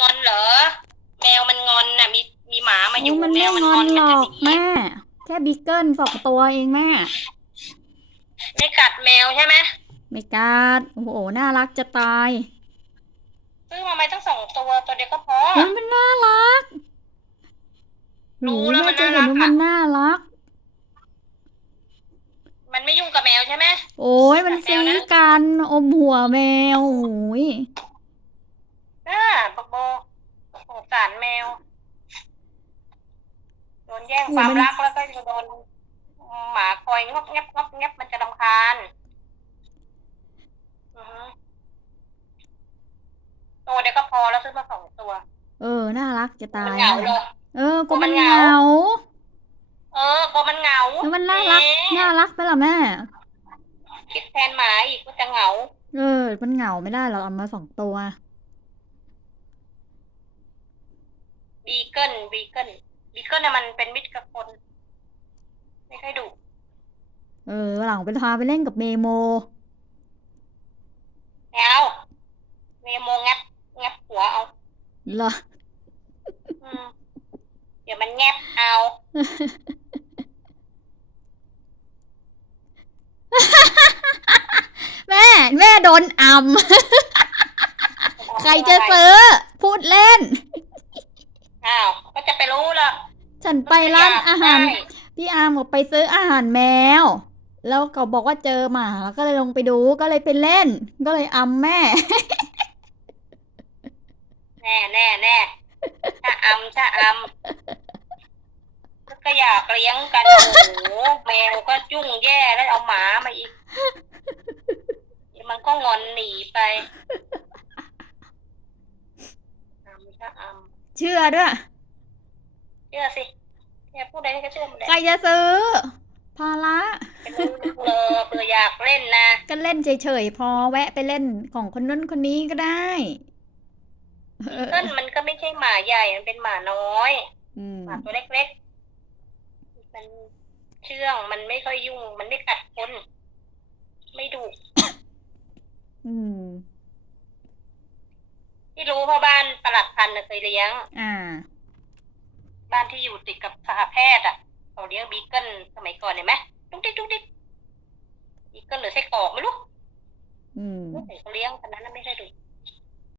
งอนเหรอ แมวมันงอนน่ะ มีมีหมามาอยู่มันแมไม่วมันงงออนนหรมัจะอกหนีแม่แค่บิ๊กเกิลสองตัวเองแม่ไม่กัดแมวใช่ไหมไม่กาดโอ้โหน่ารักจะตายซื้อมาไม่ต้องสองตัวตัวเดียวก็พอ เฮ้ยมันน่ารักรู้แล้วมัแม่นจะน่าเห็นรักว่าอะ มันน่ารัก มันไม่ยุ่งกับแมวใช่ไหม โอ้ยมันซีกันอมหัวแมวโอ้ย อ่าบอกโบสงสารแมว โดนแย่งความรักแล้วก็จะโดนหมาคอยงอบแงบงอบแงบมันจะรำคาญอือฮึตัวเดียวก็พอแล้วซื้อมาสองตัว เออ น่ารักจะตามันยเหงาเลยเออกลัวมัมันนเหเหงางา เออกลัวมันเหงาแล้วมันน่ารักแหมน่ารักไปเหรอแม่ คิดแทนหมาอีกก็จะเหงา เออ มันเหงาไม่ได้เราเอามาสองตัว บีเกิลบีเกิลบีเกิลน่ะมันเป็นมิตรกับคน ไม่ค่อยดุเออหลังไปพาไปเล่นกับเมโม แมวเมโมงับงับหัวเอาเหรอ อืมเดี๋ยวมันแงบเอา แม่ แม่โดนอ่ำใครจะซื้อ พูดเล่น อ้าว ก็จะไปรู้ละฉันไปร้านอาหารได้พี่อาร์มบอกไปซื้ออาหารแมว แล้วเขาบอกว่าเจอหมา แล้วก็เลยลงไปดู ก็เลยไปเล่น ก็เลยอำแม่ แน่แน่แน่ถ้าอำถ้าอำก็อยากเลี้ยงกันโอ้โหแมวก็จุ้งแย่แล้วเอาหมามาอีกเดี๋ยวมันก็งอนหนีไปอำถ้าอเชื่อด้วยำ เชื่อสิเนี่ยพูดอะไรก็เชื่อหมดเลยใครจะซื้อภาระเป็นลูกเลยเผื่ออยากเล่นนะก็เล่นเฉยๆ พอแวะไปเล่นของคนนู้นคนนี้ก็ได้เออเต้นมันก็ไม่ใช่หมาใหญ่ มันเป็นหมาน้อย อืมหมาตัวเล็กๆ มันเชื่อง มันไม่ค่อยยุ่ง มันไม่กัดคน ไม่ดุ อืม ที่รู้เพราะบ้านตลาดพันธุ์น่ะเคยเลี้ยง อ่า บ้านที่อยู่ติดกับสหแพทย์อะเขาเลี้ยงบีเกิลสมัยก่อนเห็นไหมตุ๊กติ๊กตุ๊กติ๊กบีเกิลหรือไส้กรอกไม่รู้อืมไม่เคยเขาเลี้ยงตอนนั้นน่ะไม่ใช่ดุ